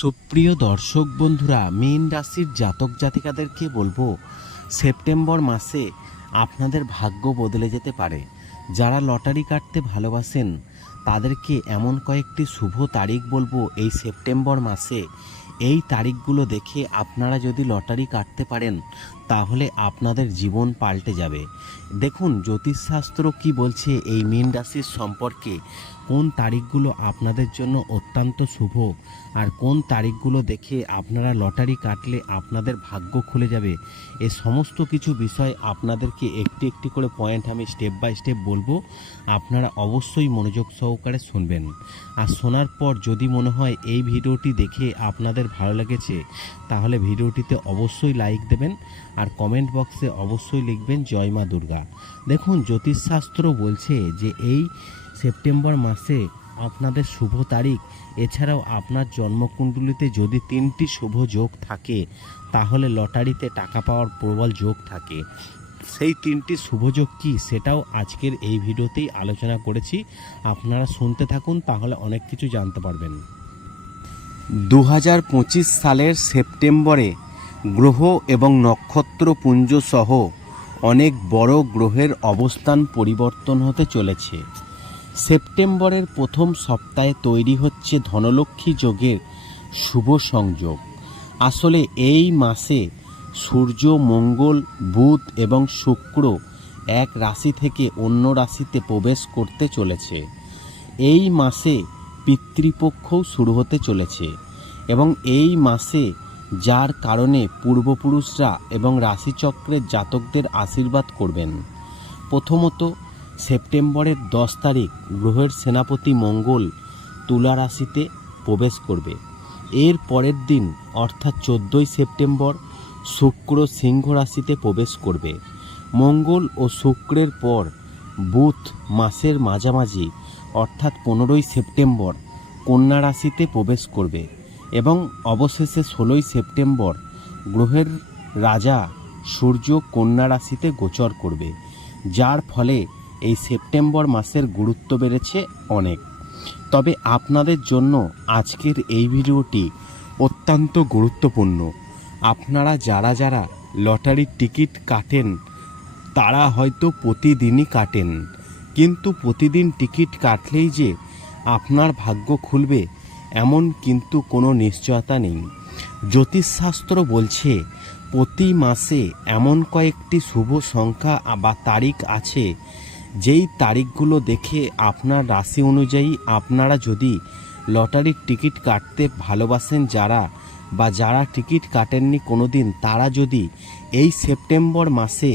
সুপ্রিয় দর্শক বন্ধুরা, মীন রাশির জাতক জাতিকাদেরকে বলব, সেপ্টেম্বর মাসে আপনাদের ভাগ্য বদলে যেতে পারে। যারা লটারি কাটতে ভালোবাসেন, তাদেরকে এমন কয়েকটি শুভ তারিখ বলব এই সেপ্টেম্বর মাসে। এই তারিখগুলো দেখে আপনারা যদি লটারি কাটতে পারেন, তাহলে আপনাদের জীবন পাল্টে যাবে। দেখুন, জ্যোতিষশাস্ত্র কি বলছে এই মীন রাশির সম্পর্কে, কোন তারিখগুলো আপনাদের জন্য অত্যন্ত শুভ আর কোন তারিখগুলো দেখে আপনারা লটারি কাটলে আপনাদের ভাগ্য খুলে যাবে, এ সমস্ত কিছু বিষয় আপনাদেরকে একটি একটি করে পয়েন্ট আমি স্টেপ বাই স্টেপ বলব। আপনারা অবশ্যই মনোযোগ সহকারে শুনবেন। আর শোনার পর যদি মনে হয় এই ভিডিওটি দেখে আপনাদের ভালো লেগেছে, তাহলে ভিডিওটিতে অবশ্যই লাইক দেবেন আর কমেন্ট বক্সে অবশ্যই লিখবেন জয় মা দুর্গা। দেখুন, জ্যোতিষশাস্ত্র বলছে যে এই সেপ্টেম্বর মাসে আপনাদের শুভ তারিখ। এছাড়াও আপনার জন্মকুণ্ডলিতে যদি তিনটি শুভ যোগ থাকে, তাহলে লটারিতে টাকা পাওয়ার প্রবল যোগ থাকে। সেই তিনটি শুভযোগ কি সেটাও আজকের এই ভিডিওতেই আলোচনা করেছি। আপনারা শুনতে থাকুন, তাহলে অনেক কিছু জানতে পারবেন। দু হাজার পঁচিশ সালের সেপ্টেম্বরে গ্রহ এবং নক্ষত্রপুঞ্জ সহ অনেক বড় গ্রহের অবস্থান পরিবর্তন হতে চলেছে। সেপ্টেম্বরের প্রথম সপ্তাহে তৈরি হচ্ছে ধনলক্ষ্মী যোগের শুভ সংযোগ। আসলে এই মাসে সূর্য, মঙ্গল, বুধ এবং শুক্র এক রাশি থেকে অন্য রাশিতে প্রবেশ করতে চলেছে। এই মাসে পিতৃপক্ষও শুরু হতে চলেছে এবং এই মাসে যার কারণে পূর্বপুরুষরা এবং রাশিচক্রের জাতকদের আশীর্বাদ করবেন। প্রথমত সেপ্টেম্বরের দশ তারিখ গ্রহের সেনাপতি মঙ্গল তুলা রাশিতে প্রবেশ করবে। এর পরের দিন, অর্থাৎ চোদ্দোই সেপ্টেম্বর, শুক্র সিংহ রাশিতে প্রবেশ করবে। মঙ্গল ও শুক্রের পর বুধ মাসের মাঝামাঝি, অর্থাৎ পনেরোই সেপ্টেম্বর, কন্যা রাশিতে প্রবেশ করবে এবং অবশেষে ষোলোই সেপ্টেম্বর গ্রহের রাজা সূর্য কন্যা রাশিতে গোচর করবে, যার ফলে এই সেপ্টেম্বর মাসের গুরুত্ব বেড়েছে অনেক। তবে আপনাদের জন্য আজকের এই ভিডিওটি অত্যন্ত গুরুত্বপূর্ণ। আপনারা যারা যারা লটারির টিকিট কাটেন, তারা হয়তো প্রতিদিনই কাটেন। কিন্তু প্রতিদিন টিকিট কাটলেই যে আপনার ভাগ্য খুলবে, এমন কিন্তু কোনো নিশ্চয়তা নেই। জ্যোতিষশাস্ত্র বলছে, প্রতি মাসে এমন কয়েকটি শুভ সংখ্যা বা তারিখ আছে যেই তারিখগুলো দেখে আপনার রাশি অনুযায়ী আপনারা যদি লটারির টিকিট কাটতে ভালোবাসেন যারা বা যারা টিকিট কাটেননি কোনো দিন তারা যদি এই সেপ্টেম্বর মাসে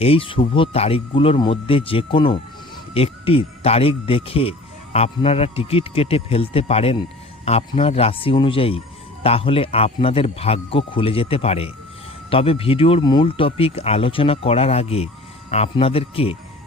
এই শুভ তারিখগুলোর মধ্যে যে কোনো একটি তারিখ দেখে আপনারা টিকিট কেটে ফেলতে পারেন আপনার রাশি অনুযায়ী, তাহলে আপনাদের ভাগ্য খুলে যেতে পারে। তবে ভিডিওর মূল টপিক আলোচনা করার আগে আপনাদেরকে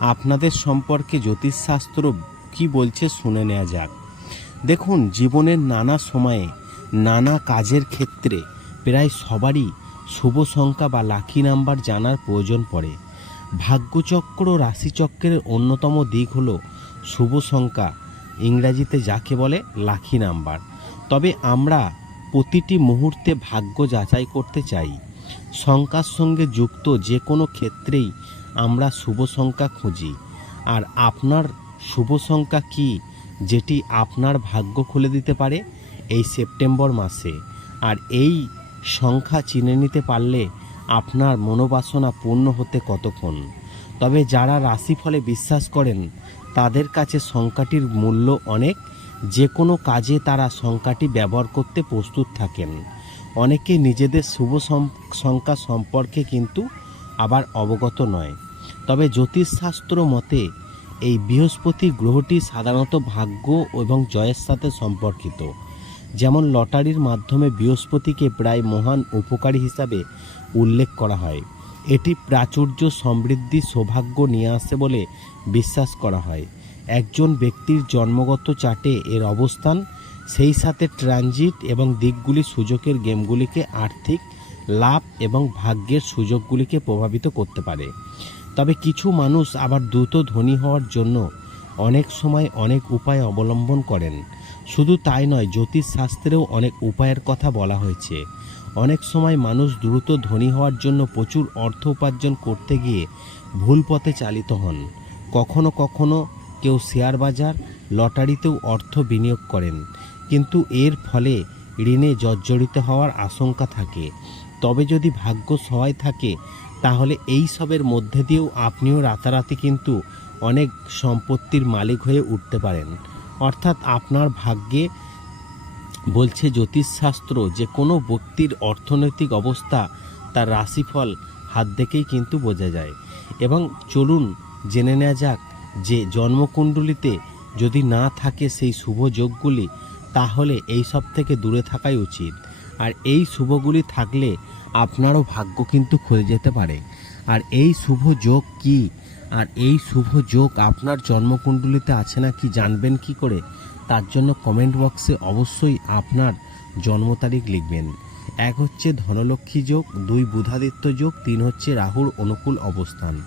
আপনাদের সম্পর্কে জ্যোতিষশাস্ত্র কি বলছে শুনে নেওয়া যাক। দেখুন, জীবনের নানা সময়ে নানা কাজের ক্ষেত্রে প্রায় সবারই শুভ সংখ্যা বা লাকি নাম্বার জানার প্রয়োজন পড়ে। ভাগ্যচক্র রাশিচক্রের অন্যতম দিক হল শুভ সংখ্যা, ইংরাজিতে যাকে বলে লাকি নাম্বার তবে আমরা প্রতিটি মুহূর্তে ভাগ্য যাচাই করতে চাই। সংখ্যার সঙ্গে যুক্ত যে কোনো ক্ষেত্রেই আমরা শুভ সংখ্যা খুঁজি। আর আপনার শুভ সংখ্যা কি, যেটি আপনার ভাগ্য খুলে দিতে পারে এই সেপ্টেম্বর মাসে। আর এই সংখ্যা চিনে নিতে পারলে আপনার মনোবাসনা পূর্ণ হতে কতক্ষণ? তবে যারা রাশিফলে বিশ্বাস করেন, তাদের কাছে সংখ্যাটির মূল্য অনেক। যে কোনো কাজে তারা সংখ্যাটি ব্যবহার করতে প্রস্তুত থাকেন। অনেকে নিজেদের শুভ সংখ্যা সম্পর্কে কিন্তু আবার অবগত নয়। তবে জ্যোতিষশাস্ত্র মতে, এই বৃহস্পতি গ্রহটি সাধারণত ভাগ্য এবং জয়ের সাথে সম্পর্কিত। যেমন লটারির মাধ্যমে বৃহস্পতিকে প্রায় মহান উপকারী হিসাবে উল্লেখ করা হয়। এটি প্রাচুর্য সমৃদ্ধি সৌভাগ্য নিয়ে আসে বলে বিশ্বাস করা হয়। একজন ব্যক্তির জন্মগত চার্টে এর অবস্থান, সেই সাথে ট্রানজিট এবং দিকগুলি সুযোগের গেমগুলিকে আর্থিক লাভ এবং ভাগ্যের সুযোগগুলিকে প্রভাবিত করতে পারে। তবে কিছু মানুষ আবার দ্রুত ধনী হওয়ার জন্য অনেক সময় অনেক উপায় অবলম্বন করেন। শুধু তাই নয়, জ্যোতিষশাস্ত্রেও অনেক উপায়ের কথা বলা হয়েছে। অনেক সময় মানুষ দ্রুত ধনী হওয়ার জন্য প্রচুর অর্থ উপার্জন করতে গিয়ে ভুল পথে চালিত হন। কখনো কখনো কেউ শেয়ার বাজার, লটারিতেও অর্থ বিনিয়োগ করেন। কিন্তু এর ফলে ঋণে জর্জরিত হওয়ার আশঙ্কা থাকে। তবে যদি ভাগ্য সহায় থাকে, তাহলে এই সবের মধ্যে দিয়েও আপনিও রাতারাতি কিন্তু অনেক সম্পত্তির মালিক হয়ে উঠতে পারেন। অর্থাৎ আপনার ভাগ্যে বলছে জ্যোতিষশাস্ত্র, যে কোনো ব্যক্তির অর্থনৈতিক অবস্থা তার রাশিফল হাত দেখেই কিন্তু বোঝা যায়। এবং চলুন জেনে নেওয়া যাক যে জন্মকুণ্ডলিতে যদি না থাকে সেই শুভ যোগগুলি, তাহলে এই সব থেকে দূরে থাকাই উচিত। আর এই শুভগুলি থাকলে আপনারও ভাগ্য কিন্তু খুলে যেতে পারে। আর এই শুভ যোগ কি? আর এই শুভ যোগ আপনার জন্মকুণ্ডলিতে আছে না কি জানবেন কি করে? তার জন্য কমেন্ট বক্সে অবশ্যই আপনার জন্ম তারিখ লিখবেন। এক হচ্ছে ধনলক্ষ্মী যোগ, দুই বুধাদিত্য যোগ, তিন হচ্ছে রাহুর অনুকূল অবস্থান।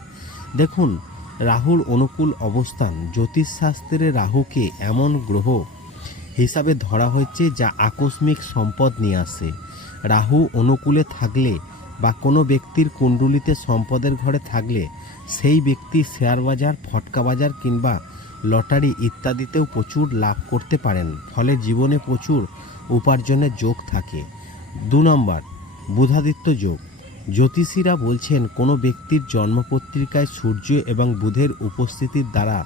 দেখুন, রাহুর অনুকূল অবস্থান জ্যোতিষশাস্ত্রে রাহুকে এমন গ্রহ হিসাবে ধরা হয়েছে যা আকস্মিক সম্পদ নিয়ে আসে। রাহু অনুকূলে থাকলে বা কোনো ব্যক্তির কুণ্ডুলিতে সম্পদের ঘরে থাকলে সেই ব্যক্তি শেয়ার বাজার, ফটকা বাজার কিংবা লটারি ইত্যাদিতেও প্রচুর লাভ করতে পারেন, ফলে জীবনে প্রচুর উপার্জনের যোগ থাকে। দু নম্বর, বুধাদিত্য যোগ। জ্যোতিষীরা বলছেন, কোনো ব্যক্তির জন্মপত্রিকায় সূর্য এবং বুধের উপস্থিতির দ্বারা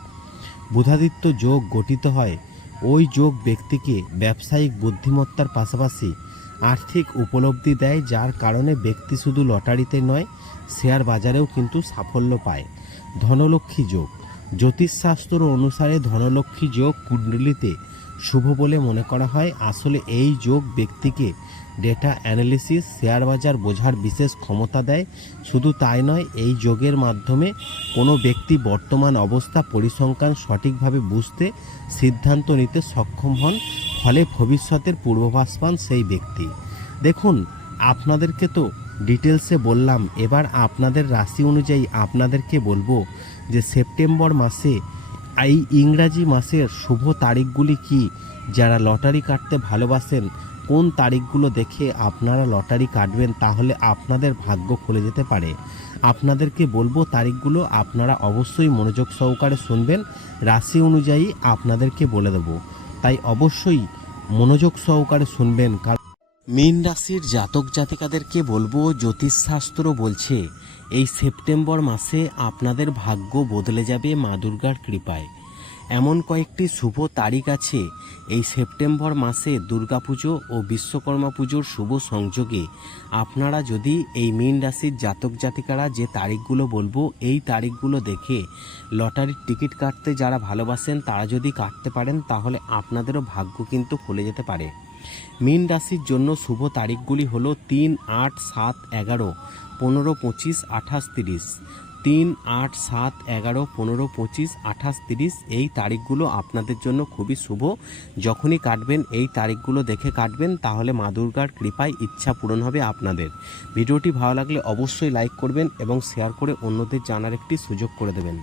বুধাদিত্য যোগ গঠিত হয় ওই যোগ ব্যক্তিকে ব্যবসায়িক বুদ্ধিমত্তার পাশাপাশি আর্থিক উপলব্ধি দেয়, যার কারণে ব্যক্তি শুধু লটারিতে নয়, শেয়ার বাজারেও কিন্তু সাফল্য পায়। ধনলক্ষ্মী যোগ। জ্যোতিষশাস্ত্র অনুসারে ধনলক্ষ্মী যোগ কুণ্ডলিতে শুভ বলে মনে করা হয়। আসলে এই যোগ ব্যক্তিকে ডেটা অ্যানালিসিস শেয়ার বাজার বোঝার বিশেষ ক্ষমতা দেয়। শুধু তাই নয়, এই যোগের মাধ্যমে কোনো ব্যক্তি বর্তমান অবস্থা পরিসংখ্যান সঠিকভাবে বুঝতে সিদ্ধান্ত নিতে সক্ষম হন, ফলে ভবিষ্যতের পূর্বাভাস পান সেই ব্যক্তি। দেখুন, আপনাদেরকে তো ডিটেলসে বললাম। এবার আপনাদের রাশি অনুযায়ী আপনাদেরকে বলব যে সেপ্টেম্বর মাসে এই ইংরাজি মাসের শুভ তারিখগুলি কি? যারা লটারি কাটতে ভালোবাসেন, কোন তারিখগুলো দেখে আপনারা লটারি কাটবেন তাহলে আপনাদের ভাগ্য খুলে যেতে পারে। আপনাদেরকে বলব তারিখগুলো আপনারা অবশ্যই মনোযোগ সহকারে শুনবেন। রাশি অনুযায়ী আপনাদেরকে বলে দেব। তাই অবশ্যই মনোযোগ সহকারে শুনবেন, কারণ মীন রাশির জাতক জাতিকাদেরকে বলব, জ্যোতিষশাস্ত্র বলছে, এই সেপ্টেম্বর মাসে আপনাদের ভাগ্য বদলে যাবে মা দুর্গার কৃপায়। এমন কয়েকটি শুভ তারিখ আছে, এই সেপ্টেম্বর মাসে দুর্গাপুজো ও বিশ্বকর্মা পুজোর শুভ সংযোগে আপনারা যদি এই মীন রাশির জাতক জাতিকারা যে তারিখগুলো বলব, এই তারিখগুলো দেখে লটারির টিকিট কাটতে যারা ভালোবাসেন, তারা যদি কাটতে পারেন, তাহলে আপনাদেরও ভাগ্য কিন্তু খুলে যেতে পারে। মীন রাশির জন্য শুভ তারিখগুলি হল তিন আট সাত এগারো পনেরো পঁচিশ আঠাশ তিরিশ। তিন আট সাত এগারো পনেরো পঁচিশ আঠাশ তিরিশ এই তারিখগুলো আপনাদের জন্য খুবই শুভ। যখনই কাটবেন এই তারিখগুলো দেখে কাটবেন তাহলে মা দুর্গার কৃপায় ইচ্ছা পূরণ হবে আপনাদের। ভিডিওটি ভালো লাগলে অবশ্যই লাইক করবেন এবং শেয়ার করে অন্যদের জানার একটি সুযোগ করে দেবেন।